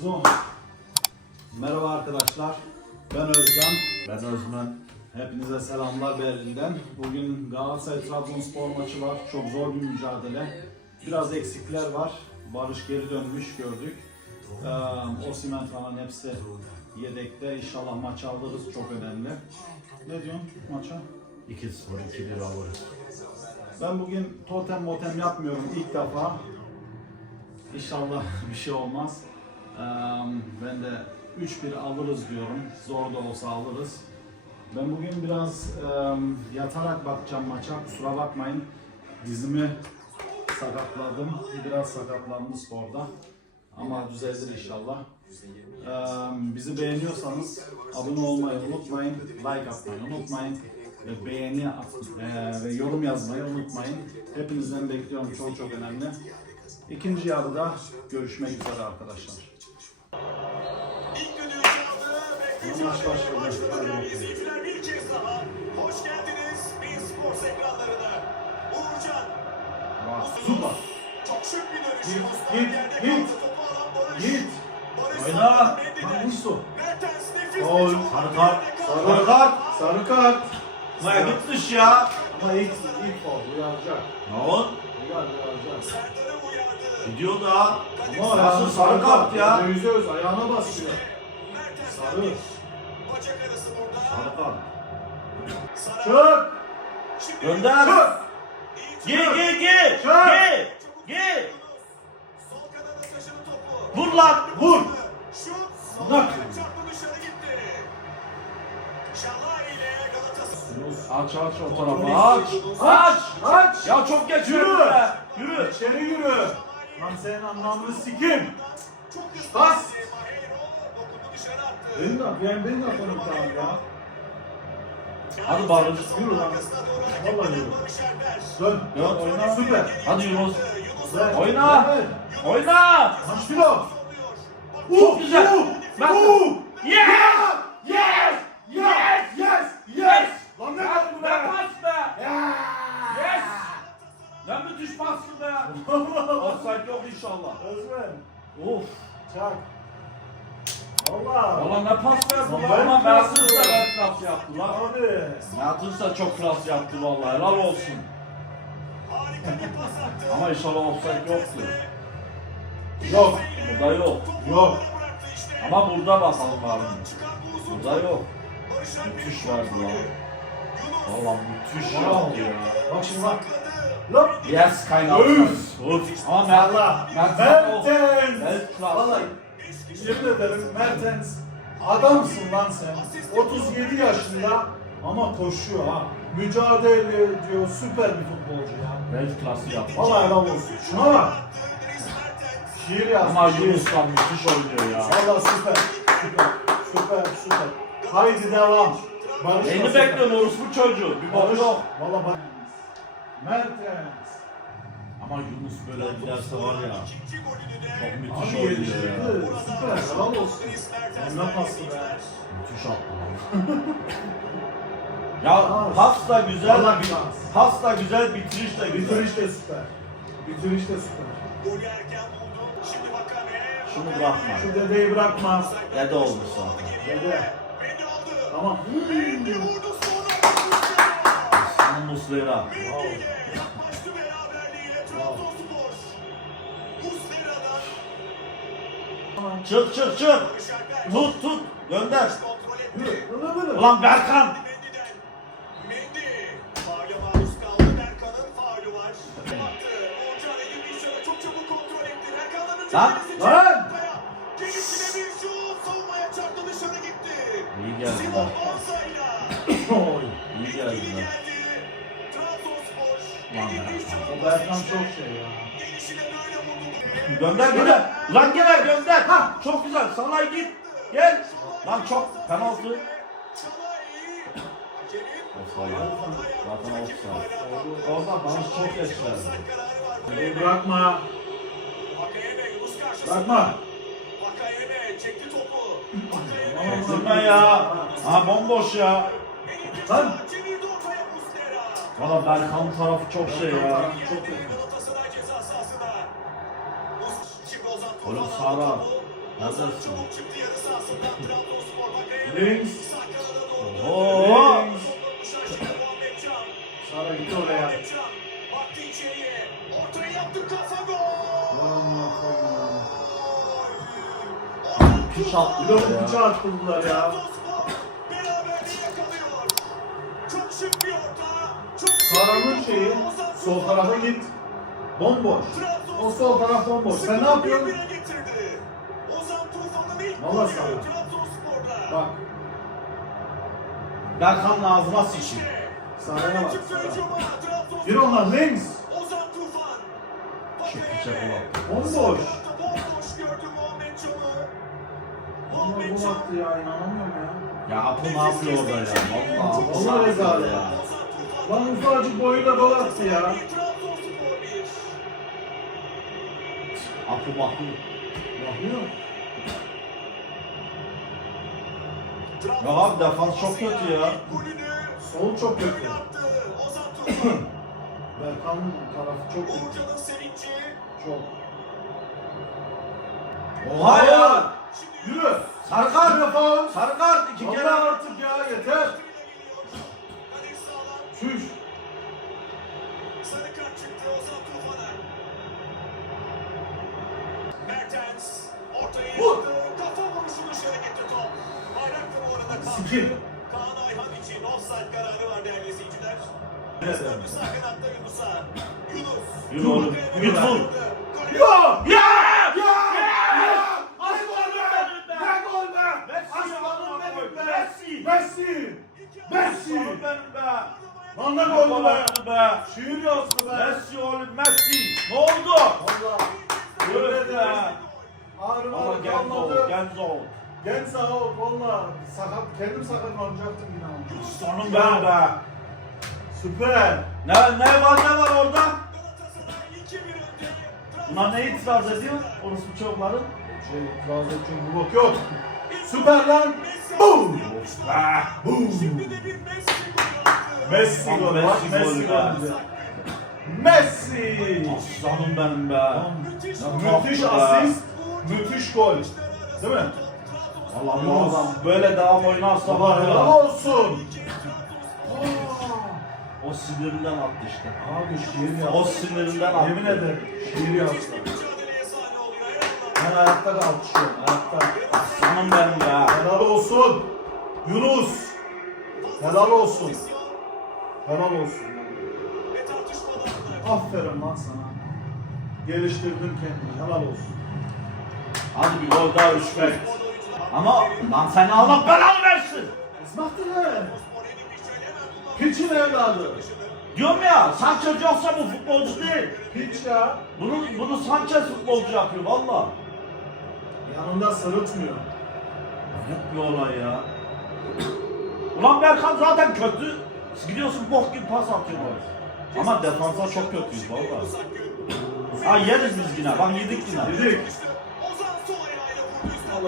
Zoom. Merhaba arkadaşlar. Ben Özcan. Ben Özmen. Hepinize selamlar Berlin'den. Bugün Galatasaray Trabzonspor maçı var. Çok zor bir mücadele. Biraz eksikler var. Barış geri dönmüş gördük. Ee, Osimhen falan hepsi yedekte. İnşallah maç alırız. Çok önemli. Ne diyorsun maça? 2-0, 2-1 alırız. Ben bugün totem motem yapmıyorum ilk defa. İnşallah bir şey olmaz. Ben de 3-1 alırız diyorum. Zor da olsa alırız. Ben bugün biraz yatarak bakacağım maça. Kusura bakmayın. Dizimi sakatladım. Biraz sakatlandım sporda. Ama düzelir inşallah. Bizi beğeniyorsanız abone olmayı unutmayın. Like atmayı unutmayın. Ve beğeni ve yorum yazmayı unutmayın. Hepinizden bekliyorum. Çok çok önemli. İkinci yarıda görüşmek üzere arkadaşlar. Maç başladı. izleyiciler bir kez daha. Hoş geldiniz Bein Sports ekranlarına. Uğurcan, Süper. çok şık bir dönüş. Git, git, git. Git. Oyna. nefis Gol. Sarı kart. Sarı kart. Sarı kart. Maya gitmiş ya. Ama ilk, ilk faul. Uyaracak. Ne oldu? Uyar, uyaracak. Gidiyor da. Ama Nasıl sarı kart ya? Yüzde yüz ayağına basıyor. Sarı. Bacak arası burada. Sarı kart. Sara. Çık. Şimdi Gönder. Çık. Gir gir gir. Çak. Gir. Gir. Sol kanada taşıdı topu. Vur lan. Vur. Şut. Bak. Çarptı dışarı gitti. Şalay ile Galatasaray. Aç aç o tarafa. Aç. Aç. Aç. Ya çok geç Yürü. yürü. Yürü. İçeri yürü. Lan senin anlamını sikim. Bas. Dışarı attı. Benim de, ben benim de atarım tamam ya. Hadi Barış. Yürü lan. Vallahi yürü. Dön. Dön. Oyna süper. Hadi Yunus. Ver. Oyna. Oyna. Lan Şilo. Çok güzel. Uh. Yes. Yes. Yes. Yes. Yes. Lan ne kaldı Ne be? pas be. Yes. Ne müthiş pastı be. Offside yok inşallah. Özlem. Of. Çak. Allah. Valla ne pas verdi Lan lan. ben Ama klas Mertens de ben klas yaptı lan. Abi. Mertens de çok klas yaptı vallahi helal olsun. Harika bir pas attı. Ama inşallah offside yoktu. Yok. Burada yok. Yok. Ama burada basalım bu uzun Burada yok. Müthiş verdi lan. Valla müthiş ya. Bak şimdi bak. Lan. Yes of. Üf. Uf. Ama Mertens. Allah. Mertens. Mertens. Yemin ederim Mertens. Adamsın lan sen. 37 yaşında ama koşuyor ha. Mücadele ediyor. Süper bir futbolcu ya. Evet klası yaptı. Vallahi helal olsun. Şuna bak. Şiir yazmış. Ama şiir. Yunus da müthiş oynuyor ya. Vallahi süper. Süper. Süper. Süper. Haydi devam. Barış süper. bekliyorum orospu çocuğu. Bir Barış. Valla bak. Mertens. Ama Yunus böyle giderse var ya. Çok müthiş Abi oynuyor ya. geliştirdi. Süper. Helal olsun. Ne pası be. Müthiş attı lan. ya pas da güzel, Vallahi bi- pas. pas da güzel, bitiriş de güzel. Bitiriş de süper. Bitiriş de süper. Golü erken buldu. Şimdi Vakame. Şunu bırakma. Şu dedeyi bırakma. Dede olmuş zaten. Dede. Mendy aldı. Tamam. Mendy vurdu sonra. Muslera. Mendy ile Trabzonspor. Muslera'dan Çık çık çık. Tut tut. Gönder. Ulan Berkan. Mendy. Faule maruz kaldı. Berkan'ın faulü var. Baktı. Oğuzhan Engin Bilşan'a çok çabuk kontrol etti. Berkan'ın Lan, lan! Gelişine bir şut. Savunmaya çarptı dışarı gitti. İyi geldi Simon. Oy. İyi İyi geldi O Berkan çok şey vurdu. Gönder gönder. Lan gel gönder. Ha çok güzel. Sana git. Gel. Lan çok penaltı. Offside. Zaten offside. Orada Barış çok. Dedeyi bırakma. Bırakma. Çekti topu. Vakayeme. Çektirme ya. Ha bomboş ya. Lan. Valla Berkan'ın tarafı çok şey ya. Çok Oğlum Sara. Bak Links. Can. Sara gitti oraya. Baktı içeriye. Ortaya yaptı kafa gol. Koyma. Ozan Piş attı Blok ya. bıçağı attılar ya. Bir şeyi sol tarafa git. Bomboş. O sol taraf bomboş. Sen ne yapıyorsun? Sara. Trabzonspor'da. Bak. Berkan'ın ağzına sıçayım. İşte Saraya bak. Gir onlar Bakayım. piçe kulak. Bomboş. Onlar Can. attı ya inanamıyorum ya. Ya Apo ne yapıyor orada ya? Vallahi Apo Vallahi ne rezalet ya. Lan ufacık boyuyla gol attı ya. Apo bakıyor. Bakıyor. Ya abi defans çok kötü ya. Sol çok kötü. Berkan'ın tarafı çok kötü. Çok. Oha ya! Yürü. Faul. Sarı kart! iki kere! Artık ya yeter. Çüş. Sarı kart çıktı Ozan Tufan'a. Mertens ortaya yaptı. Kafa vuruşu dışarı gitti top. Bayrak bu arada kalktı. Kaan Ayhan için offside kararı var değerli izleyiciler. Evet. Sağ kanatta Yunus'a. Yunus. Yunus. Yunus. Golü- Ya! Messi be! Messi! Messi! Messi! Be! Lan ne gol be! be! Şiir yazdı be! Messi oğlum Messi! Ne oldu? Valla. Evet ederim. be! Ağrım Ama kalmadı. Genzo. Genç sağ ol valla. Sakat, kendim sakatlanacaktım yine ama. Aslanım benim be! Süper. Ne, ne var ne var orada? Galatasaray 2-1 önde. Buna ne itiraz ediyor? Orası çocukların. Şey, Trabzon'un bu bok yok. Süper lan. Boom. Ah! Şimdi de bir Messi golü. Messi gol. Messi Bak Messi gol. Messi. Aslanım benim be! Müthiş Ya gol. Müthiş asist. Müthiş gol. Değil mi? Allah bu adam böyle devam oynarsa var helal ya. olsun. O sinirinden attı işte. Abi şiir O yazdı. sinirinden attı. Yemin ederim. Şiir oluyor. Ben ayakta da alkışlıyorum. Ayakta. Aslanım benim ya. Helal olsun. Yunus. Helal olsun. Helal olsun. Tartışmalar. Aferin lan sana. Geliştirdin kendini. Helal olsun. Hadi bir gol daha üçler. Ama lan sen Allah belanı versin. İsmail ne? Piçin evladı. Diyorum ya Sanchez yoksa bu futbolcu değil. Piç ya. Bunu, bunu Sanchez futbolcu yapıyor valla. Yanında sırıtmıyor. Net bir olay ya. Ulan Berkan zaten kötü. Gidiyorsun bok gibi pas atıyorlar. Ama defansa çok kötüyüz valla. Ha yeriz biz yine. Bak yedik yine.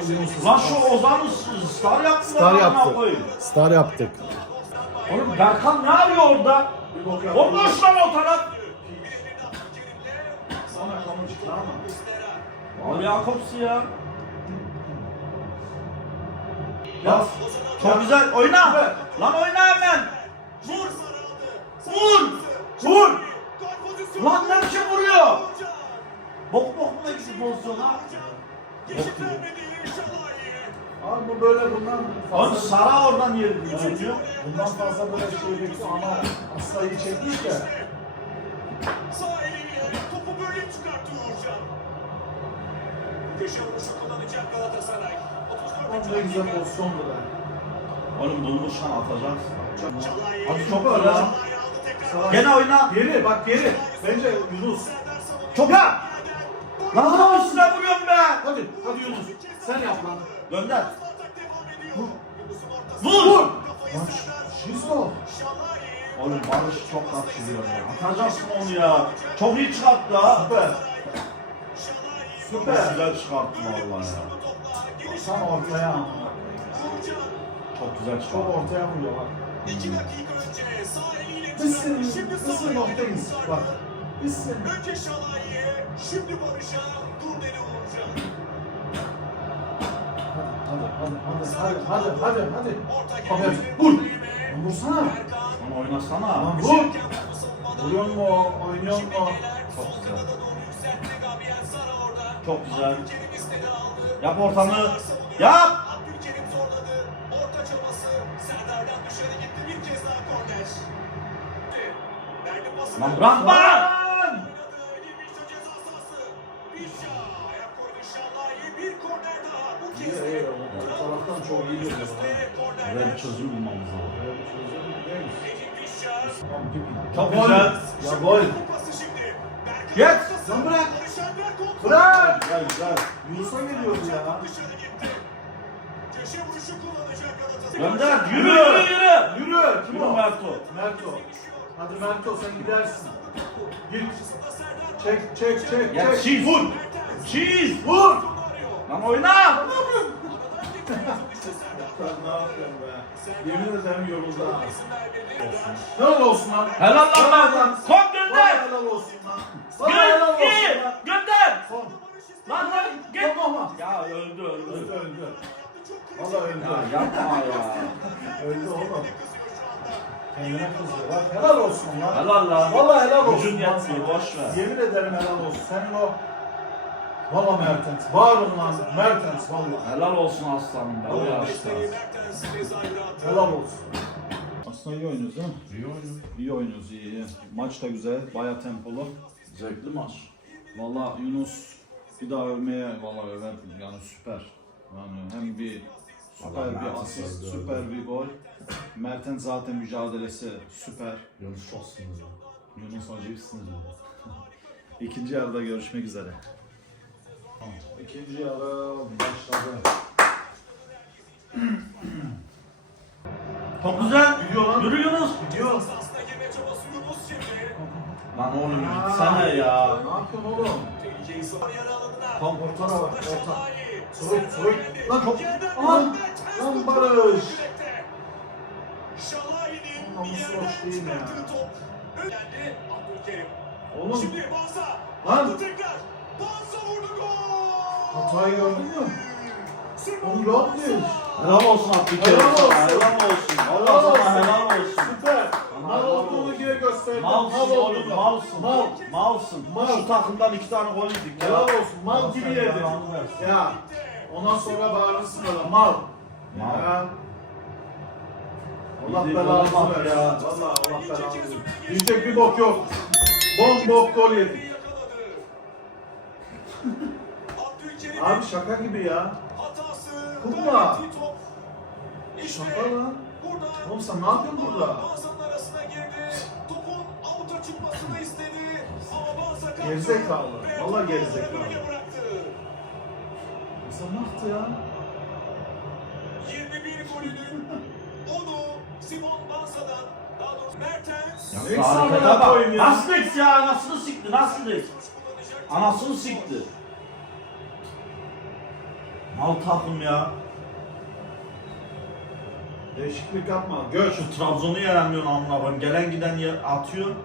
Yunus'u Ulan şu Ozan'ı star yaptılar. Star amına yaptık. koyayım. Star yaptık. Oğlum Berkan ne arıyor orada? O yaptı. boş lan o taraf. Sana kalmış ama. Abi Jakobs ya. Bas. Çok güzel. Oyna. Lan oyna hemen. Vur. Vur. Vur. Lan ne biçim vuruyor? Bok bok mu eksik pozisyona? Abi bu böyle bundan Oğlum Sara oradan yerini oynuyor. bundan fazla böyle şey bekliyor ama Aslay'ı çekmiş de. Sağ eliyle topu böyle çıkarttı Uğurcan. Köşe vuruşu kullanacak Galatasaray. 34. Çok ne güzel pozisyondu be. Oğlum bulmuş lan atacaksın. Hadi çok öyle. lan. Gene oyna. Geri bak geri. Bence Yunus. Çok ya. Lan adam üstüne vuruyorum be. Hadi hadi Yunus. Sen yap lan. Gönder. Ortası. Vur. Kafayı Lan. Şizo. Oğlum Barış çok kaçırıyor ya. Atacaksın onu ya. Çok iyi çıkarttı ha. Süper. Süper. güzel çıkarttı vallahi ya. Tam ortaya ama. Çok güzel Çok çıkarttı. ortaya vuruyor bak. İki dakika önce sağ eliyle çıkarttı. Şimdi sağ noktayız. Bak. Bizsin. Önce Şalai'ye, şimdi Barış'a, dur dedi Uğurcan. hadi hadi hadi hadi hadi hadi. Orta Ahmet geldi. vur. Vursana. Lan oynasana. Lan vur. Vuruyor mu? Oynuyor mu? Çok güzel. Çok güzel. Yap savunuyor. Yap. İyi. O taraftan çok iyi geliyor. Kornerler. Böyle bir çözüm bulmamız lazım. Böyle bir çözüm değil mi? Çok güzel. Ya gol. Geç. Lan bırak. Bırak. Güzel güzel. Yunus'a geliyordu ya. Köşe vuruşu kullanacak Galatasaray. Gönder. Yürü yürü yürü. Yürü. Kim Yürü o? Merto. Merto. Hadi Merto sen gidersin. Git. Çek çek çek Ya çek. çiz. Vur. Cheese. Vur. Lan oyna. Sen ne yapıyorsun be? Yemin ederim yoruldu ha. Helal olsun lan. Helal lan lan. Kom Valla gönder. helal olsun lan. Valla helal olsun gö lan. gönder. Son. Lan lan git. Yapma. Ya öldü Öldü öldü. öldü. Valla öldü. Ya yapma ya. Öldü oğlum. Kendine kızıyor. Bak helal olsun lan. Helal lan. Valla helal olsun. Yetmiyor sana. boş ver. Yemin ederim helal olsun. Senin o Valla Mertens. Bağırın lan. Mertens valla. Helal olsun aslanım be. O yaşta. Helal olsun. Aslında iyi oynuyoruz değil mi? İyi oynuyor. İyi oynuyoruz iyi iyi. Maç da güzel. Baya tempolu. Zevkli maç. Valla Yunus bir daha övmeye valla över yani süper. Yani hem bir süper Vallahi bir asist, süper bir gol. Mertens zaten mücadelesi süper. Yunus çok sinirli. Yunus acayip sinirli. İkinci yarıda görüşmek üzere. İkinci yarı başladı. Çok güzel. Gidiyor lan. Yürü Yunus. Gidiyor. Lan oğlum gitsene ya. Ne yapıyorsun oğlum? Tam Ortana bak, orta. Soy, soy. Lan çok... Lan, lan Barış. Şalay'ın yerden çıkarttığı top. Geldi Abdülkerim. Oğlum Şimdi Banza. Lan. Tekrar. Banza vurdu gol. hatayı gördün mü? Oğlum Banza. değil. Helal olsun Abdülkerim. Helal olsun. Helal olsun. Allah sana helal olsun. Süper. Mal olduğunu olsun. yine gösterdim. Malsın Mal oğlum, olduğunu. malsın. Mal. Malsın. Mal. Şu takımdan iki tane gol yedik ya. Helal olsun. Mal Allah gibi senin yedin. belanı versin. Ya. Ondan sonra bağırırsın bana. Mal. Mal. Ya. Allah Yedi belanı bak versin. ya. Valla Allah belanı versin. Diyecek bir bok yok. Bom bok gol yedik. Abi şaka gibi ya. İşte Şaka lan. burada Oğlum sen ne yapıyorsun burada? Gerizekalı. Topu gerizekalı. Sen ne yaptı ya? 21 golünün 10'u Simon Banza'dan. Daha doğrusu Mertens. Ya harekete amına bak. Nasıl eksi ya? Anasını sikti. Nasıl kullanacak. Anasını sikti. Mal takım ya. Değişiklik yapma. Göç. Şu Trabzon'u yenemiyorsun amına koyayım. Gelen giden atıyor.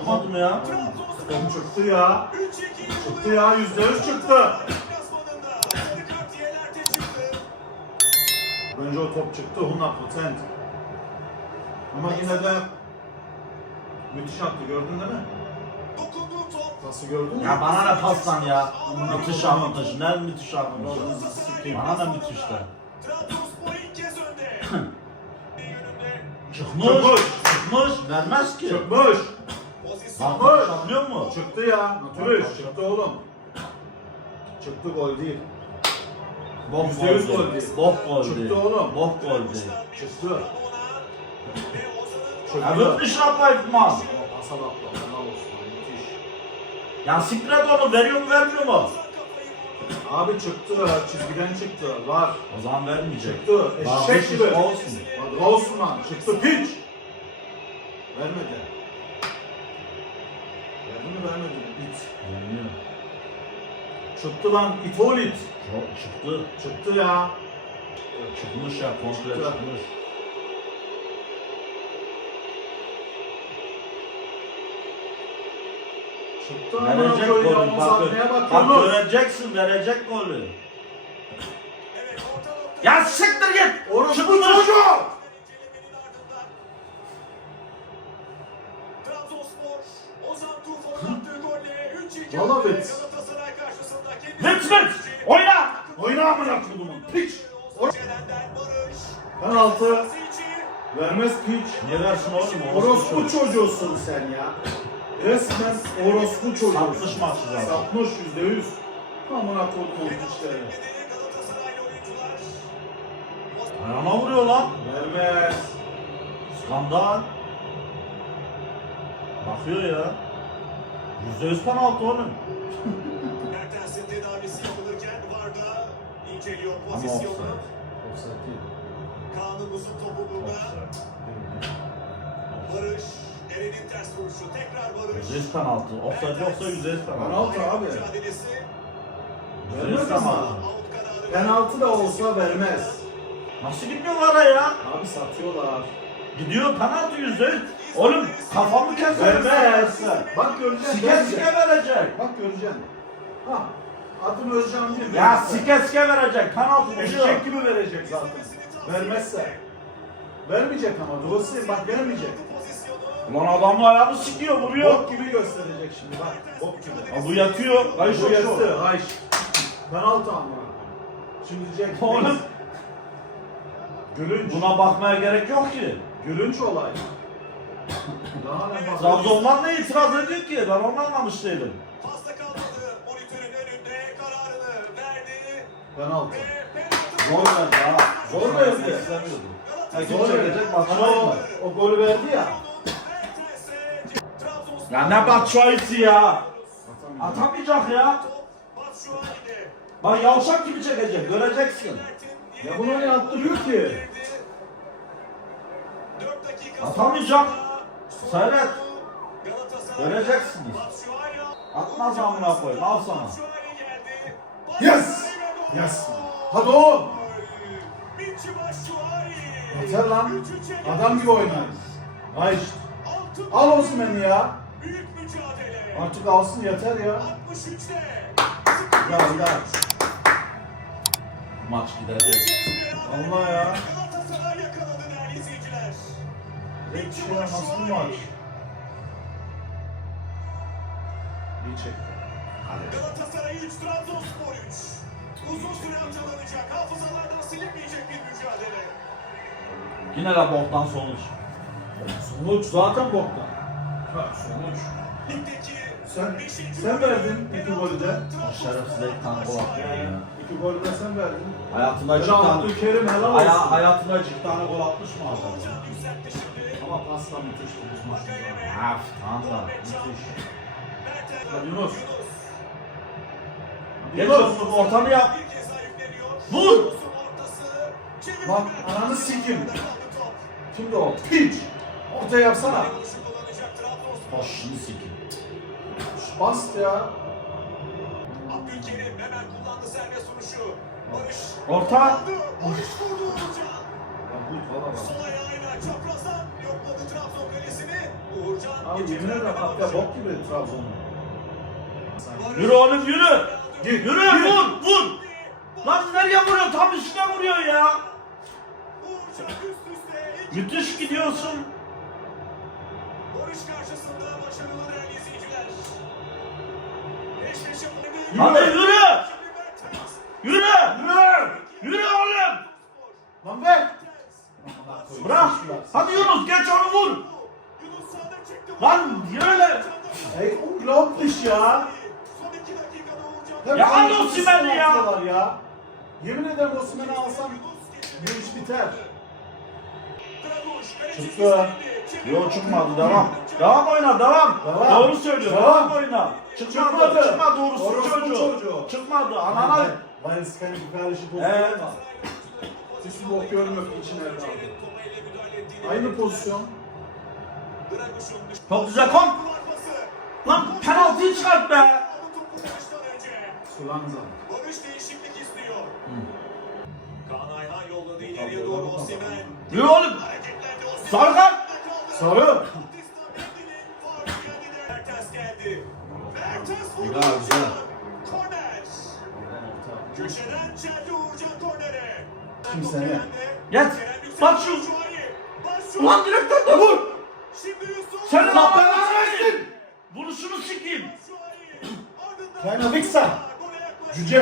Olmadı mı ya? Trabzonspor Çıktı ya. 3-2 Çıktı ya. Yüzde yüz çıktı. Bence o top çıktı. 100%. Ama yine de müthiş attı. Gördün değil mi? Nasıl gördün mü? Ya bana ne paslan ya? Müthiş atmış. Ne müthiş sikeyim. Bana ne müthiş de. Çıkmış. Çıkmış. Çıkmış. Vermez ki. Çıkmış. Lan pozisyon. müthiş anlıyor mu? Çıktı ya. Natürüş. Çıktı oğlum. Çıktı gol değil. Bok gol yüz gol değil. Bok gol değil. Çıktı oğlum. Bok gol değil. Çıktı. Ya Çıktı. müthiş atlayıpman. Hasan atla. Helal olsun. Müthiş. Ya sikret onu veriyor mu vermiyor mu? Abi çıktı. Çizgiden çıktı. Var. O zaman vermeyecek. Çıktı. Bak, Eşek gibi. olsun. Olsun lan. Çıktı piç. Vermedi. Mi vermedi? Bit. Vermiyor. Çıktı lan itolit. Çok çıktı. Çıktı ya. Çıkmış ya komple Çıktı. çıkmış. Çıktı Verecek amına golü. koyayım. Bak, bak bakıyorsunuz. göreceksin verecek golü. Evet orta nokta. Ya siktir git. Orası Vermez piç. Niye versin oğlum? Orospu çocuğusun sen ya. Resmen orospu çocuğu. Satmış maçı zaten. Satmış yüzde yüz. Amına Galatasaraylı oyuncular. Ayağına vuruyor lan. Vermez. Skandal. Bakıyor ya. Yüzde yüz penaltı oğlum. Mertens'in tedavisi yapılırken Varda inceliyor Ama pozisyonu. offside. Offside değil. Kaan'ın uzun topu burada. Barış. Eren'in ters vuruşu. Tekrar Barış. Yüzde yüz penaltı. Offside yoksa yüzde yüz penaltı. Penaltı abi. Mücadelesi. Vermez ama. penaltı. Da olsa vermez. Nasıl gitmiyor araya? Abi satıyorlar. Gidiyor penaltı yüzde yüz. Oğlum kafamı keser. Vermez. Bak göreceksin. Sike sike verecek. Bak göreceksin. Ha. Adım Özcan değil. Ya sike sike verecek. Penaltı. Eşek gibi verecek zaten. Vermezse. Vermeyecek ama. Doğrusu bak vermeyecek. Ulan adamın ayağını sikiyor vuruyor. Bok gibi gösterecek şimdi bak. Bok gibi. Ya bu yatıyor. Kayış Bu oluyor. yattı. Hayır. Penaltı ama. Şimdi Jack. Oğlum Gülünç. buna bakmaya gerek yok ki. Gülünç olay. Daha ne bak. Trabzonlar ne itiraz ediyor ki? Ben onu anlamış değilim. Fazla kalmadı. Monitörün önünde kararını verdi. Penaltı. Ve penaltı. Zor verdi ha. Zor. Ha, Galatasaray. kim çekecek? Ama o, golü verdi ya. Ya ne Batshuayi'si ya? Atamayacak ya. Bak yavşak gibi çekecek. Göreceksin. Ya bunu ne attırıyor ki? Atamayacak. Seyret. Göreceksiniz. Atmaz amına koyayım. Al sana. Yes! Yes! Hadi oğlum. Yeter lan. Adam gibi oynar. Altın Al Osman'ı ya. Büyük mücadele. Artık alsın yeter ya. 63'te. Ya ya. Maç gidecek. Allah ya. Galatasaray yakaladı değerli izleyiciler. Ne ya, nasıl bir maç? İyi çekti. Galatasaray 3, Trabzonspor 3. Uzun süre amcalanacak, hafızalardan silinmeyecek bir mücadele. Yine de boktan sonuç. Sonuç zaten bokta. Ha, sonuç. Ligdeki Sen, sen verdin iki golü de. O şerefsiz iki tane gol attı ya. İki golü de sen verdin. Hayatında iki Helal tane... Abdülkerim helal olsun. Haya, hayatında iki tane gol atmış mı adam? Ama pasla müthişti biz maçımızda. Ha, tamam da. Müthiş. Yunus. Geç oğlum ortanı yap. Vur! Bak, ananı top. Kimdi o? Piç. Ortaya yapsana. Başını sikin. Bast ya. Abdülkerim hemen kullandı serbest vuruşu. Barış. Orta. Barış vurdu. Sol ayağıyla çaprazdan yokladı Trabzon kalesini. Uğurcan Abi yemin ederim hatta bok gibi Trabzon'u. Barış. Yürü oğlum yürü. Git. Yürü vur vur. Lan nereye vuruyor? Tam üstüne vuruyor ya. Müthiş gidiyorsun. Barış karşısında başarılı değerli izleyiciler. Peş peşe. Hadi yürü. Yürü. Yürü. Yürü oğlum. Lan ver. Bırak. Hadi Yunus geç onu vur. Lan yürü. Ey unglaublich ya. Hep Ya al Osimhen'i sistem ya. atıyorlar ya. Yemin ederim Osimhen'i alsam bu iş biter. Çıktı. Yok çıkmadı devam. Devam oyna devam. Devam. Doğru söylüyor. Devam. Devam oyna. Çıkmadı. Çıkmadı. Çıkmadı doğrusu Orospu çocuğu. çocuğu. Çıkmadı. Anana. Sky'ın bu kardeşi Evet. pozisyon var. Hiçbir bok görmüyor için aldı. Aynı pozisyon. Çok güzel kom. Lan penaltıyı çıkart be. Kulağınıza. Barış değişiklik istiyor. Kaan Ayhan yolladı ileriye doğru Osimhen. Ne oğlum? Sarı kart! Sarı. Mertens geldi. Mertens vurdu. Güzel, güzel. Korner. Köşeden çeldi Uğurcan kornere. Kimsene. Gel. Bak şu- Ulan direkten de vur! Senin Allah Allah belanı versin! Vuruşunu sikeyim! Kayna Viksa. Cüce.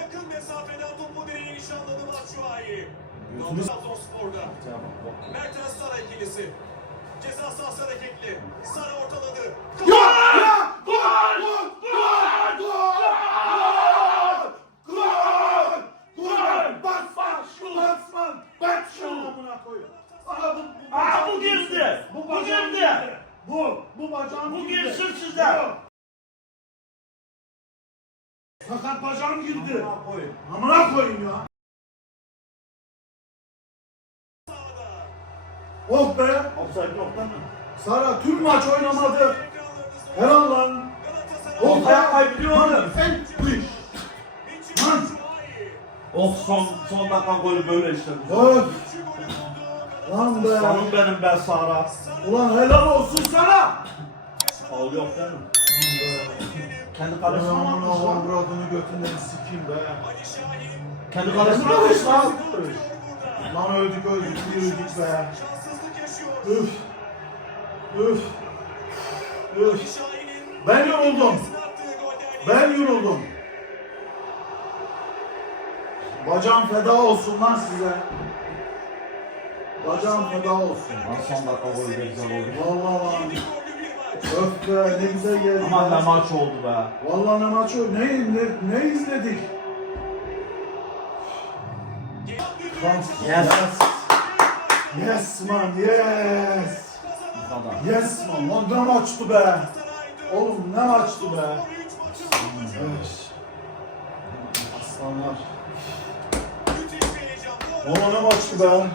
Yakın mesafeden topu direğe nişanladı Batshuayi. Trabzonspor'da. Mertens Sara ikilisi. Ceza sahası hareketli. Sara ortaladı. Ya! Gol! Gol! Gol! Gol! Gol! Bas bas şu Basman! Bak şu. Aha bu bu bu girdi! Bu bacağın girdi! Bu bu bacağın Bu girsin sizden! Fakat bacağım girdi. Amına koyayım. Amına koyayım ya. Oh be. Offside yok değil mi? Sara tüm maç oynamadı. Helal lan. Oh Ortaya kaybediyor oğlum. Sen bu iş. Michy Lan. Oh son son dakika golü böyle işte. Öf. Lan be. Sanım benim be Sara. Ulan helal olsun sana. Yok değil mi? Kendi kalesine mi atmış lan? avradını götünden sikeyim be. Kendi Kalesine kalesine atmış lan. lan. Öldük öldük yürüdük be. Şanssızlık yaşıyor. Üf. Üf. Üf. Ben yoruldum. Ben yoruldum. Bacağım feda olsun lan size. Bacağım feda olsun. Lan son dakika golü de güzel oldu. Vallahi lan. Öf be ne güzel geldi. Aman ne maç oldu be. Vallahi ne maç o- ne, ne, ne izledik? Yes. Yes man yes. Yes man lan ne maçtı be. Oğlum ne maçtı be. Evet. Aslanlar. Valla ne maçtı be.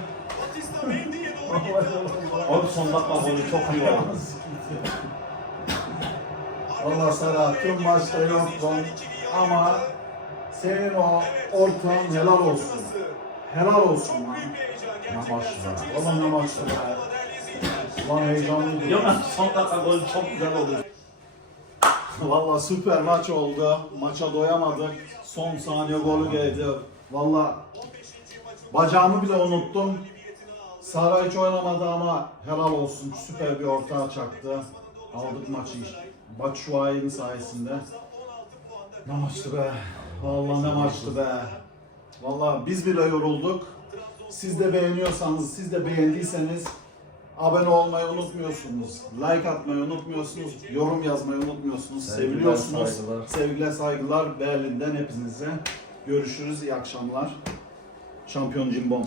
Abi son dakika golü çok iyi oldu. Valla Serhat tüm maçta yoktun ama senin o ortağın helal olsun. Helal olsun lan. Ne maçtı be. Valla ne maçtı be. Ulan heyecanlıydı. Yok son dakika golü çok güzel oldu. Valla süper maç oldu. Maça doyamadık. Son saniye golü geldi. Valla bacağımı bile unuttum. Sara hiç oynamadı ama helal olsun. Süper bir ortağa çaktı. Aldık maçı. Batshuayi'nin sayesinde. Ne maçtı be. Valla ne maçtı be. Valla biz bile yorulduk. Siz de beğeniyorsanız, siz de beğendiyseniz abone olmayı unutmuyorsunuz. Like atmayı unutmuyorsunuz. Yorum yazmayı unutmuyorsunuz. Sevgiler, Seviliyorsunuz. saygılar. Sevgiler, saygılar Berlin'den hepinize. Görüşürüz. İyi akşamlar. Şampiyon Cimbom.